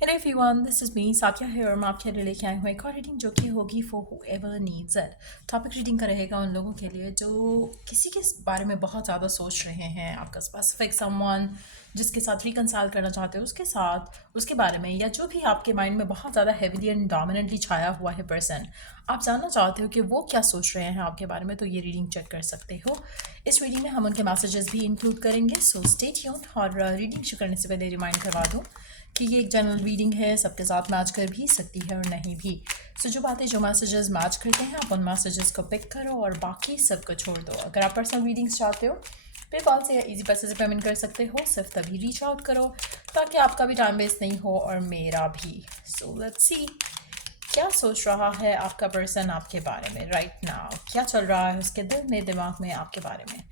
Hello everyone, this is me Saikia है और मैं आपके लिए लेके आई हूँ एक और रीडिंग जो कि होगी for whoever needs it। Topic reading का रहेगा उन लोगों के लिए जो किसी के बारे में बहुत ज़्यादा सोच रहे हैं, आपका स्पेसिफिक समवन जिसके साथ रिकंसाइल करना चाहते हो उसके साथ उसके बारे में, या जो भी आपके माइंड में बहुत ज़्यादा हेविली एंड डोमिनेंटली छाया हुआ है पर्सन, आप जानना चाहते हो कि वो क्या सोच रहे हैं आपके बारे में, तो ये रीडिंग चेक कर सकते हो। इस रीडिंग में हम उनके मैसेजेस भी इंक्लूड करेंगे, सो स्टे ट्यून्ड। और रीडिंग शुरू करने से पहले रिमाइंड करवा दूँ कि ये एक जनरल रीडिंग है, सबके साथ मैच कर भी सकती है और नहीं भी। सो जो बातें जो मैसेजेस मैच करते हैं आप उन मैसेजेस को पिक करो और बाकी सबको छोड़ दो। अगर आप पर्सनल रीडिंग्स चाहते हो पेपाल से या इजी पैसे से पेमेंट कर सकते हो, सिर्फ तभी रीच आउट करो ताकि आपका भी टाइम वेस्ट नहीं हो और मेरा भी। सो लेट्स सी क्या सोच रहा है आपका पर्सन आपके बारे में राइट नाउ, क्या चल रहा है उसके दिल में दिमाग में आपके बारे में,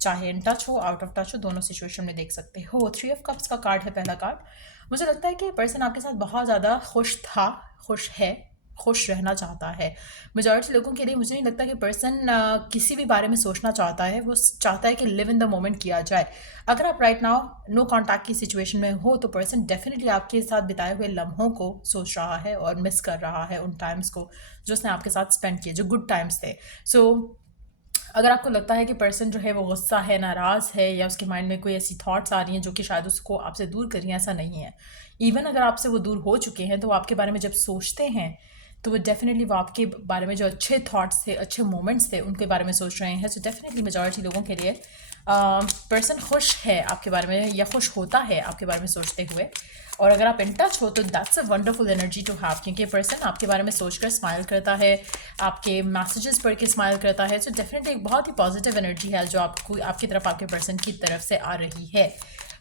चाहे इन टच हो आउट ऑफ टच हो, दोनों सिचुएशन में देख सकते हो। 3 ऑफ कप्स का कार्ड है पहला कार्ड। मुझे लगता है कि पर्सन आपके साथ बहुत ज़्यादा खुश था, खुश है, खुश रहना चाहता है। मेजॉरिटी लोगों के लिए मुझे नहीं लगता कि पर्सन किसी भी बारे में सोचना चाहता है, वो चाहता है कि लिव इन द मोमेंट किया जाए। अगर आप राइट नाउ नो कॉन्टैक्ट की सिचुएशन में हो तो पर्सन डेफिनेटली आपके साथ बिताए हुए लम्हों को सोच रहा है और मिस कर रहा है उन टाइम्स को जो उसने आपके साथ स्पेंड किए, जो गुड टाइम्स थे। सो अगर आपको लगता है कि पर्सन जो है वो गुस्सा है, नाराज़ है, या उसके माइंड में कोई ऐसी थॉट्स आ रही हैं जो कि शायद उसको आपसे दूर कर रही हैं, ऐसा नहीं है। इवन अगर आपसे वो दूर हो चुके हैं तो वो आपके बारे में जब सोचते हैं तो वो डेफिनेटली वो आपके बारे में जो अच्छे थॉट्स थे, अच्छे मोमेंट्स थे, उनके बारे में सोच रहे हैं। सो डेफिनेटली मेजॉरिटी लोगों के लिए पर्सन खुश है आपके बारे में या खुश होता है आपके बारे में सोचते हुए। और अगर आप इन टच हो तो that's a wonderful energy to have, क्योंकि पर्सन आपके बारे में सोचकर स्माइल करता है, आपके मैसेजेस पढ़ के स्माइल करता है। सो डेफिनेटली एक बहुत ही पॉजिटिव एनर्जी है जो आपको आपकी तरफ आपके पर्सन की तरफ से आ रही है।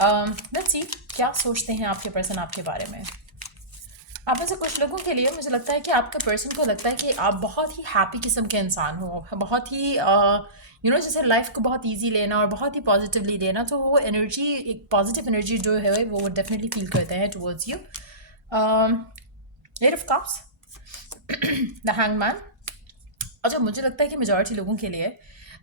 लेट्स सी क्या सोचते हैं आपके पर्सन आपके बारे में। आप में से कुछ लोगों के लिए मुझे लगता है कि आपके पर्सन को लगता है कि आप बहुत ही हैप्पी किस्म के इंसान हो, बहुत ही जैसे लाइफ को बहुत इजी लेना और बहुत ही पॉजिटिवली लेना, तो वो एनर्जी, एक पॉजिटिव एनर्जी जो है वो डेफिनेटली फील करते हैं towards you. Eight of cups, the hangman. अच्छा, मुझे लगता है कि मेजॉरिटी लोगों के लिए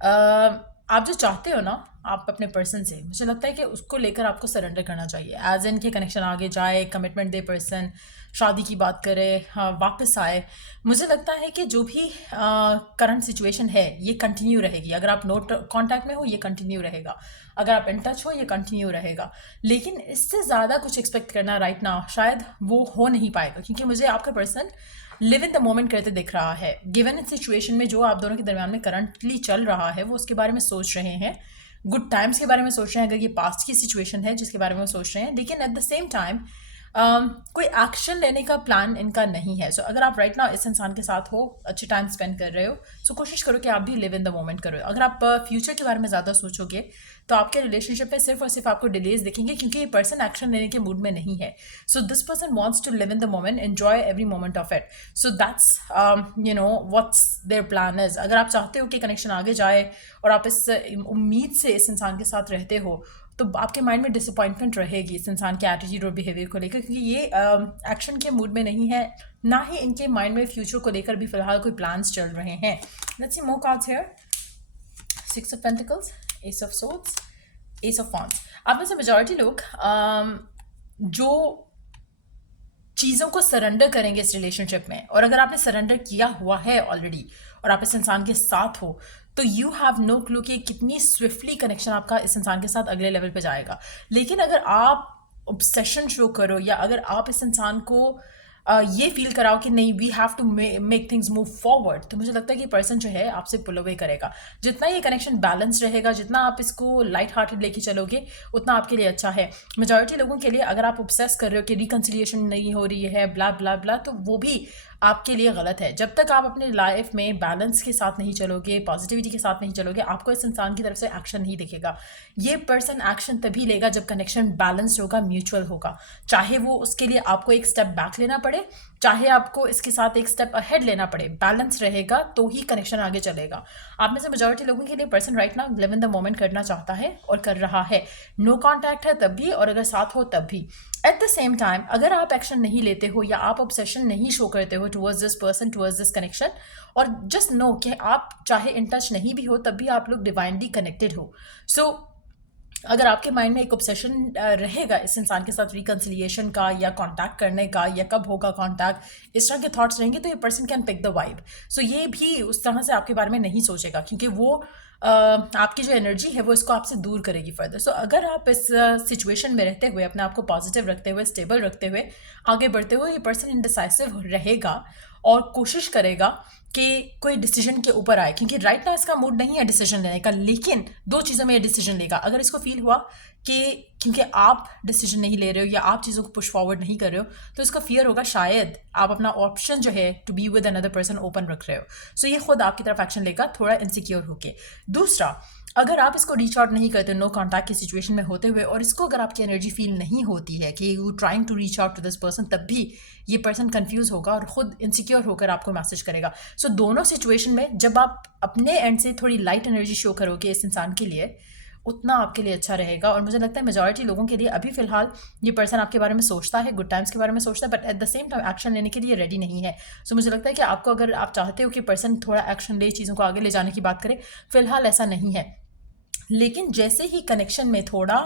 आप जो चाहते हो ना आप अपने पर्सन से, मुझे लगता है कि उसको लेकर आपको सरेंडर करना चाहिए। एज इन के कनेक्शन आगे जाए, कमिटमेंट दे पर्सन, शादी की बात करे, हाँ, वापस आए। मुझे लगता है कि जो भी करंट सिचुएशन है ये कंटिन्यू रहेगी। अगर आप नोट कांटेक्ट में हो ये कंटिन्यू रहेगा, अगर आप इन टच हो ये कंटिन्यू रहेगा। लेकिन इससे ज़्यादा कुछ एक्सपेक्ट करना राइट नाउ शायद वो हो नहीं पाएगा, क्योंकि मुझे आपका person live in the moment करते दिख रहा है। गिवन इन सिचुएशन में जो आप दोनों के दरमियान में करंटली चल रहा है वो उसके बारे में सोच रहे हैं, गुड टाइम्स के बारे में सोच रहे हैं, अगर ये पास्ट की सिचुएशन है जिसके बारे में वो सोच रहे हैं। लेकिन एट द सेम टाइम कोई एक्शन लेने का प्लान इनका नहीं है। सो अगर आप राइट नाउ इस इंसान के साथ हो, अच्छे टाइम स्पेंड कर रहे हो, सो कोशिश करो कि आप भी लिव इन द मोमेंट करो। अगर आप फ्यूचर के बारे में ज़्यादा सोचोगे तो आपके रिलेशनशिप में सिर्फ और सिर्फ आपको डिलेज दिखेंगे, क्योंकि ये पर्सन एक्शन लेने के मूड में नहीं है। So this person wants to live in the moment, enjoy every moment of it. So that's what's their plan is. अगर आप चाहते हो कि कनेक्शन आगे जाए और आप इस उम्मीद से इस इंसान के साथ रहते हो, तो आपके माइंड में डिसअपॉइंटमेंट रहेगी इस इंसान के एटीट्यूड और बिहेवियर को लेकर, क्योंकि ये एक्शन के मूड में नहीं है, ना ही इनके माइंड में फ्यूचर को लेकर भी फिलहाल कोई प्लान्स चल रहे हैं। Let's see more cards here. 6 of pentacles, S of swords, S of wands. आप में से मेजॉरिटी लोग जो चीज़ों को सरेंडर करेंगे इस रिलेशनशिप में, और अगर आपने सरेंडर किया हुआ है ऑलरेडी और आप इस इंसान के साथ हो, तो यू हैव नो क्लू कि कितनी स्विफ्टली कनेक्शन आपका इस इंसान के साथ अगले लेवल पे जाएगा। लेकिन अगर आप ऑब्सेशन शो करो या अगर आप इस इंसान को ये फील कराओ कि नहीं we have to make things move forward, तो मुझे लगता है कि पर्सन जो है आपसे पुल अवे करेगा। जितना ये कनेक्शन बैलेंस रहेगा, जितना आप इसको लाइट हार्टेड लेके चलोगे, उतना आपके लिए अच्छा है। मेजॉरिटी लोगों के लिए अगर आप ऑब्सेस कर रहे हो कि रिकन्सिलिएशन नहीं हो रही है, ब्ला ब्ला ब्ला, तो वो भी आपके लिए गलत है। जब तक आप अपनी लाइफ में बैलेंस के साथ नहीं चलोगे, पॉजिटिविटी के साथ नहीं चलोगे, आपको इस इंसान की तरफ से एक्शन नहीं दिखेगा। ये पर्सन एक्शन तभी लेगा जब कनेक्शन बैलेंस्ड होगा, म्यूचुअल होगा। चाहे वो उसके लिए आपको एक स्टेप बैक लेना पड़े, चाहे आपको इसके साथ एक स्टेप अहेड लेना पड़े, बैलेंस रहेगा तो ही कनेक्शन आगे चलेगा। आप में से मेजॉरिटी लोगों के लिए person right now live in the moment करना चाहता है और कर रहा है। नो कॉन्टैक्ट है तब भी और अगर साथ हो तब भी। एट द सेम टाइम अगर आप एक्शन नहीं लेते हो या आप ऑब्सेशन नहीं शो करते हो towards this person, towards this connection, और जस्ट नो कि आप चाहे इन टच नहीं भी हो तब भी आप लोग डिवाइनली कनेक्टेड हो। सो अगर आपके माइंड में एक ऑब्सेशन रहेगा इस इंसान के साथ रिकन्सिलिएशन का या कांटेक्ट करने का या कब होगा कांटेक्ट, इस तरह के थॉट्स रहेंगे तो ये person can pick the vibe. So ये भी उस तरह से आपके बारे में नहीं सोचेगा, क्योंकि वो आपकी जो एनर्जी है वो इसको आपसे दूर करेगी फर्दर। सो अगर आप इस सिचुएशन में रहते हुए अपने आप को पॉजिटिव रखते हुए, स्टेबल रखते हुए आगे बढ़ते हुए, ये पर्सन इनडिसाइसिव रहेगा और कोशिश करेगा कि कोई डिसीजन के ऊपर आए, क्योंकि राइट ना इसका मूड नहीं है डिसीजन लेने का, लेकिन दो चीज़ों में ये डिसीजन लेगा। अगर इसको फील हुआ कि क्योंकि आप डिसीजन नहीं ले रहे हो या आप चीज़ों को पुश फॉरवर्ड नहीं कर रहे हो, तो इसका फियर होगा शायद आप अपना ऑप्शन जो है to be with another person open रख रहे हो। सो ये खुद आपकी तरफ एक्शन लेगा थोड़ा इनसिक्योर होके। दूसरा, अगर आप इसको रीच आउट नहीं करते नो कॉन्टैक्ट की सिचुएशन में होते हुए, और इसको अगर आपकी एनर्जी फील नहीं होती है कि you trying to reach out to this person, तब भी ये पर्सन कंफ्यूज होगा और खुद इनसिक्योर होकर आपको मैसेज करेगा। सो दोनों सिचुएशन में जब आप अपने एंड से थोड़ी लाइट एनर्जी शो करोगे इस इंसान के लिए, उतना आपके लिए अच्छा रहेगा। और मुझे लगता है मेजॉरिटी लोगों के लिए अभी फिलहाल ये पर्सन आपके बारे में सोचता है, गुड टाइम्स के बारे में सोचता है, but at the same time action लेने के लिए रेडी नहीं है। सो मुझे लगता है कि आपको, अगर आप चाहते हो कि पर्सन थोड़ा एक्शन ले, चीज़ों को आगे ले जाने की बात करे, फिलहाल ऐसा नहीं है। लेकिन जैसे ही कनेक्शन में थोड़ा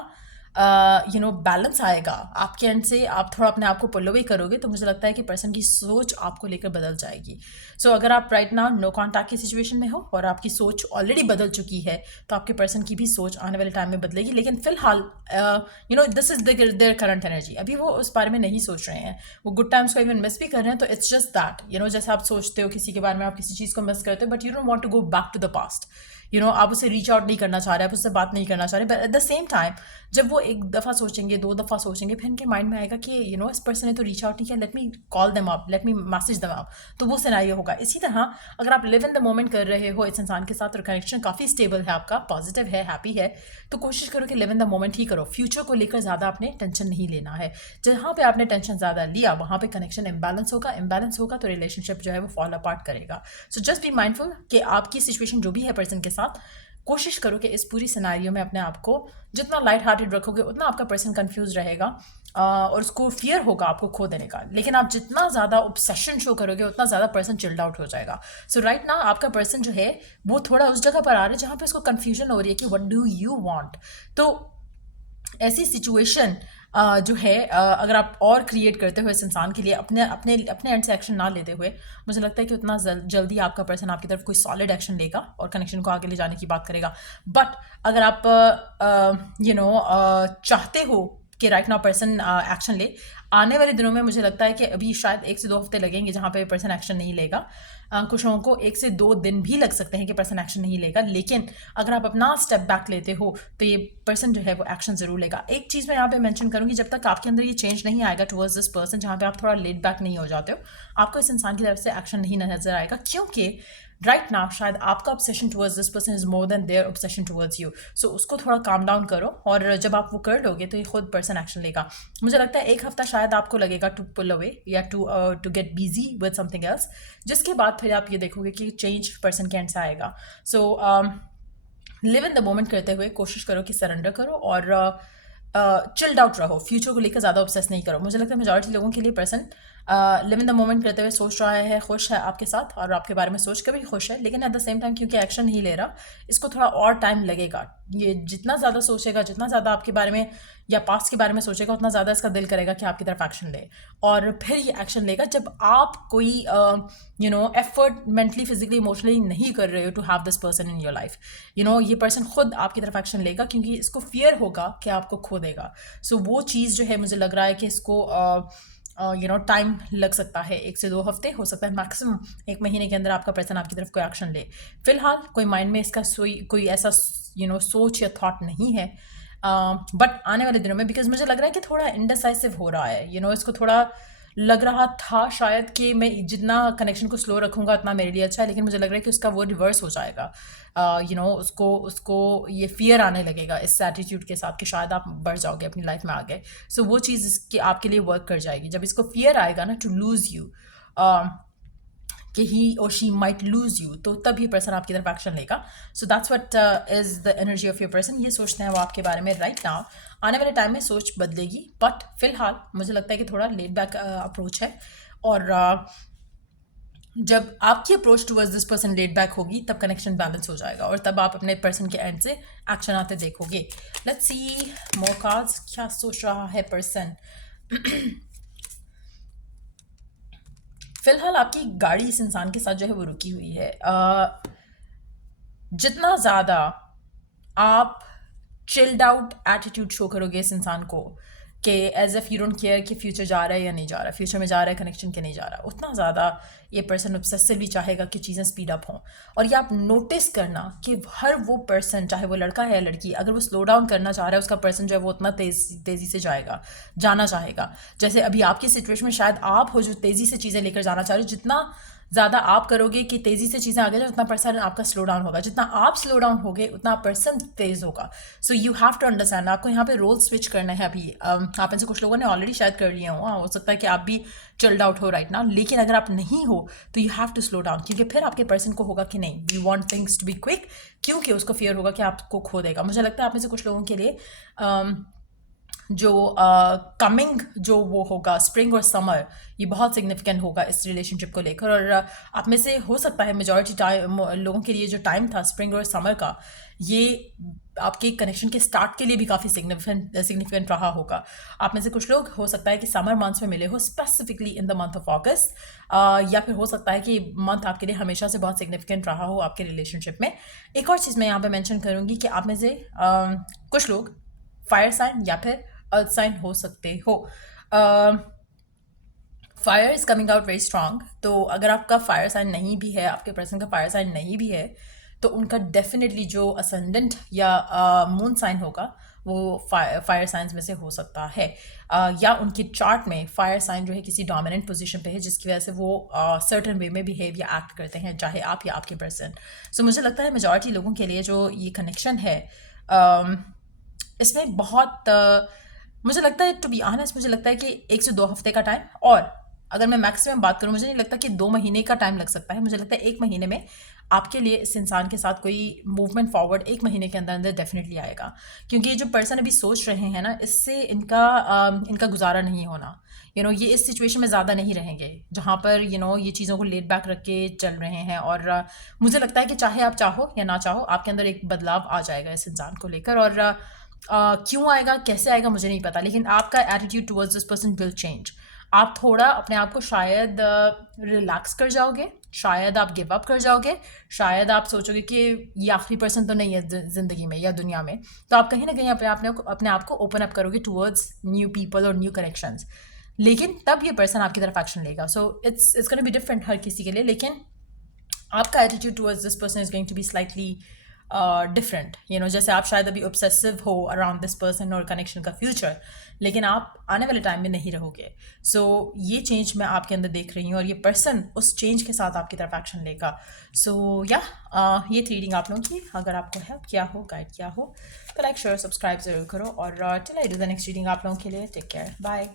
बैलेंस आएगा आपके एंड से, आप थोड़ा अपने आप को पुल अवे करोगे, तो मुझे लगता है कि पर्सन की सोच आपको लेकर बदल जाएगी। सो अगर आप राइट नाउ नो कॉन्टैक्ट की सिचुएशन में हो और आपकी सोच ऑलरेडी बदल चुकी है, तो आपके पर्सन की भी सोच आने वाले टाइम में बदलेगी। लेकिन फिलहाल this is their current energy, अभी वो उस बारे में नहीं सोच रहे हैं, वो गुड टाइम्स को इवन मिस भी कर रहे हैं। तो इट्स जस्ट दैट जैसे आप सोचते हो किसी के बारे में, आप किसी चीज़ को मिस करते हो, but you don't want to go back to the past. आप उसे रीच आउट नहीं करना चाह रहे, आप उससे बात नहीं करना चाह रहे, but at the same time जब वो एक दफ़ा सोचेंगे, दो दफ़ा सोचेंगे, फिर इनके माइंड में आएगा कि इस पर्सन ने तो रीच आउट नहीं किया, let me call them up, let me message them up, तो वो सिनेरियो होगा। इसी तरह अगर आप लिव इन द मोमेंट कर रहे हो इस इंसान के साथ और कनेक्शन काफ़ी स्टेबल है, आपका पॉजिटिव है, हैप्पी है, तो कोशिश करो कि लिव इन द मोमेंट ही करो। फ्यूचर को लेकर ज़्यादा आपने टेंशन नहीं लेना है। जहाँ पे आपने टेंशन ज़्यादा लिया वहाँ पे कनेक्शन इम्बैलेंस होगा तो रिलेशनशिप जो है वो फॉल अपार्ट करेगा। सो जस्ट बी माइंडफुल कि आपकी सिचुएशन जो भी है पर्सन के साथ, कोशिश करो कि इस पूरी सिनारियो में अपने आप को जितना लाइट हार्टेड रखोगे, उतना आपका पर्सन कंफ्यूज रहेगा और उसको फियर होगा आपको खो देने का। लेकिन आप जितना ज़्यादा ऑब्सेशन शो करोगे, उतना ज़्यादा पर्सन चिल्ड आउट हो जाएगा। सो राइट नाउ आपका पर्सन जो है वो थोड़ा उस जगह पर आ रहा है जहाँ पे उसको कन्फ्यूजन हो रही है कि व्हाट डू यू वांट। तो ऐसी सिचुएशन जो है अगर आप और क्रिएट करते हो इस इंसान के लिए, अपने अपने अपने एंड से एक्शन ना लेते हुए, मुझे लगता है कि उतना जल्दी आपका पर्सन आपकी तरफ कोई सॉलिड एक्शन लेगा और कनेक्शन को आगे ले जाने की बात करेगा। बट अगर आप चाहते हो कि राइट नाउ पर्सन एक्शन ले, आने वाले दिनों में मुझे लगता है कि अभी शायद 1 से 2 हफ्ते लगेंगे जहाँ पे पर्सन एक्शन नहीं लेगा। कुछ लोगों को 1 से 2 दिन भी लग सकते हैं कि पर्सन एक्शन नहीं लेगा, लेकिन अगर आप अपना स्टेप बैक लेते हो तो ये पर्सन जो है वो एक्शन जरूर लेगा। एक चीज़ मैं यहाँ पे मेंशन करूँगी, जब तक आपके अंदर ये चेंज नहीं आएगा टुवर्ड्स दिस पर्सन, जहाँ पे आप थोड़ा लेट बैक नहीं हो जाते हो, आपको इस इंसान की तरफ से एक्शन नहीं नजर आएगा, क्योंकि राइट नाउ शायद आपका obsession towards this person is more than their obsession towards you. So उसको थोड़ा काम डाउन करो, और जब आप वो कर लोगे तो ये खुद पर्सन एक्शन लेगा। मुझे लगता है 1 हफ्ता शायद आपको लगेगा टू पुल अवे या to get busy with something else, जिसके बाद फिर आप ये देखोगे कि चेंज पर्सन के एंड से आएगा। So live in the moment करते हुए कोशिश करो कि सरेंडर करो और चिल्ड आउट रहो, फ्यूचर को लेकर ज़्यादा ऑब्सेस नहीं करो। मुझे लगता है मेजॉरिटी लोगों के लिए person live in the moment करते हुए सोच रहा है, खुश है आपके साथ और आपके बारे में सोच कर भी खुश है, लेकिन एट द सेम टाइम क्योंकि एक्शन नहीं ले रहा, इसको थोड़ा और टाइम लगेगा। ये जितना ज़्यादा सोचेगा, जितना ज़्यादा आपके बारे में या पास्ट के बारे में सोचेगा, उतना ज़्यादा इसका दिल करेगा कि आपकी तरफ एक्शन ले, और फिर ये एक्शन लेगा जब आप कोई एफर्ट मेंटली, फिजिकली, इमोशनली नहीं कर रहे हो to have this person in your life. ये पर्सन खुद आपकी तरफ एक्शन लेगा क्योंकि इसको फियर होगा कि आपको खो देगा। सो वो चीज़ जो है मुझे लग रहा है कि इसको टाइम लग सकता है, 1 से 2 हफ्ते, हो सकता है मैक्सिमम 1 महीने के अंदर आपका पर्सन आपकी तरफ कोई एक्शन ले। फिलहाल कोई माइंड में इसका कोई ऐसा सोच या थॉट नहीं है, बट आने वाले दिनों में, बिकॉज मुझे लग रहा है कि थोड़ा इनडिसाइसिव हो रहा है, इसको थोड़ा लग रहा था शायद कि मैं जितना कनेक्शन को स्लो रखूंगा उतना मेरे लिए अच्छा है, लेकिन मुझे लग रहा है कि उसका वो रिवर्स हो जाएगा। उसको ये फियर आने लगेगा इस एटीट्यूड के साथ कि शायद आप बढ़ जाओगे अपनी लाइफ में आगे। सो वो चीज़ इसके आपके लिए वर्क कर जाएगी। जब इसको फियर आएगा ना टू लूज़ यू, कि ही और शी माइट लूज यू, तो तब ये पर्सन आपकी तरफ एक्शन लेगा। So that's what is the energy of your person. ये सोचते हैं वो आपके बारे में राइट नाउ। आने वाले टाइम में सोच बदलेगी, बट फिलहाल मुझे लगता है कि थोड़ा लेट बैक अप्रोच है, और जब आपकी approach towards this person late back होगी तब कनेक्शन बैलेंस हो जाएगा और तब आप अपने पर्सन के एंड से एक्शन आते देखोगे. Let's see more cards. क्या सोच रहा है पर्सन? फिलहाल आपकी गाड़ी इस इंसान के साथ जो है वो रुकी हुई है. जितना ज़्यादा आप चिल्ड आउट एटीट्यूड शो करोगे इस इंसान को कि as if you don't care कि फ्यूचर जा रहा है या नहीं जा रहा है, फ्यूचर में जा रहा है कनेक्शन के नहीं जा रहा, उतना ज़्यादा ये पर्सन ऑब्सेसिवली चाहेगा कि चीज़ें स्पीड अप हों. और ये आप नोटिस करना कि हर वो पर्सन, चाहे वो लड़का है या लड़की, अगर वो स्लो डाउन करना चाह रहा है उसका पर्सन जो है वो उतना तेज़ी से जाना चाहेगा. जैसे अभी आपकी सिचुएशन में शायद आप हो जो तेज़ी से चीज़ें लेकर जाना चाह रहे हो. जितना ज़्यादा आप करोगे कि तेज़ी से चीज़ें आगे जाए उतना पर्सन आपका स्लो डाउन होगा. जितना आप स्लो डाउन होगे उतना पर्सन तेज़ होगा. So you have to understand. आपको यहाँ पे रोल स्विच करना है अभी. आप में से कुछ लोगों ने ऑलरेडी शायद कर लिया हो सकता है कि आप भी चिल्ड आउट हो राइट नाउ. लेकिन अगर आप नहीं हो तो you have to slow down, क्योंकि फिर आपके पर्सन को होगा कि नहीं, we want things to be quick, क्योंकि उसको फियर होगा कि आपको खो देगा. मुझे लगता है आप में से कुछ लोगों के लिए जो कमिंग जो वो होगा स्प्रिंग और समर, ये बहुत सिग्निफिकेंट होगा इस रिलेशनशिप को लेकर. और आप में से हो सकता है मेजॉरिटी टाइम लोगों के लिए जो टाइम था स्प्रिंग और समर का, ये आपके कनेक्शन के स्टार्ट के लिए भी काफ़ी सिग्निफिकेंट रहा होगा. आप में से कुछ लोग हो सकता है कि समर मंथ्स में मिले हो, specifically in the month of अगस्त, या फिर हो सकता है कि मंथ आपके लिए हमेशा से बहुत सिग्निफिकेंट रहा हो आपके रिलेशनशिप में. एक और चीज़ मैं यहाँ पे मेंशन करूँगी कि आप में से कुछ लोग फायर साइन या फिर अर्थ साइन हो सकते हो. Fire is coming out very strong. तो अगर आपका फायर साइन नहीं भी है, आपके पर्सन का फायर साइन नहीं भी है, तो उनका डेफिनेटली जो असेंडेंट या मून साइन होगा वो फायर साइंस में से हो सकता है. या उनके चार्ट में फायर साइन जो है किसी डोमिनेंट पोजीशन पे है, जिसकी वजह से वो सर्टेन वे में बिहेव या एक्ट करते हैं, चाहे आप या आपके पर्सन. सो मुझे लगता है मेजॉरिटी लोगों के लिए जो ये कनेक्शन है, इसमें बहुत मुझे लगता है, टू बी ऑनेस्ट, मुझे लगता है कि 1 से 2 हफ्ते का टाइम, और अगर मैं मैक्सिमम बात करूँ मुझे नहीं लगता कि 2 महीने का टाइम लग सकता है. मुझे लगता है 1 महीने में आपके लिए इस इंसान के साथ कोई मूवमेंट फॉरवर्ड 1 महीने के अंदर अंदर डेफिनेटली आएगा. क्योंकि ये जो पर्सन अभी सोच रहे हैं ना, इससे इनका गुजारा नहीं होना. ये इस सिचुएशन में ज़्यादा नहीं रहेंगे जहाँ पर ये चीज़ों को लेट बैक रख के चल रहे हैं. और मुझे लगता है कि चाहे आप चाहो या ना चाहो, आपके अंदर एक बदलाव आ जाएगा इस इंसान को लेकर. और क्यों आएगा, कैसे आएगा, मुझे नहीं पता, लेकिन आपका attitude towards this person will change. आप थोड़ा अपने आप को शायद रिलैक्स कर जाओगे, शायद आप गिव अप कर जाओगे, शायद आप सोचोगे कि ये आखिरी पर्सन तो नहीं है ज़िंदगी में या दुनिया में. तो आप कहीं ना कहीं अपने आप को ओपन अप करोगे टुवर्ड्स न्यू पीपल और न्यू कनेक्शंस. लेकिन तब ये पर्सन आपकी तरफ एक्शन लेगा. So it's gonna be different हर किसी के लिए. लेकिन आपका attitude towards this person is going to be slightly different. जैसे आप शायद अभी ऑब्सेसिव हो अराउंड दिस पर्सन और कनेक्शन का फ्यूचर, लेकिन आप आने वाले टाइम में नहीं रहोगे. सो ये चेंज मैं आपके अंदर देख रही हूँ और ये पर्सन उस चेंज के साथ आपकी तरफ एक्शन लेगा. सो या ये थी रीडिंग आप लोगों की. अगर आपको हेल्प किया हो, गाइड किया हो, तो लाइक शेयर सब्सक्राइब ज़रूर करो. और till I do the next reading आप लोगों के लिए, टेक केयर, बाय.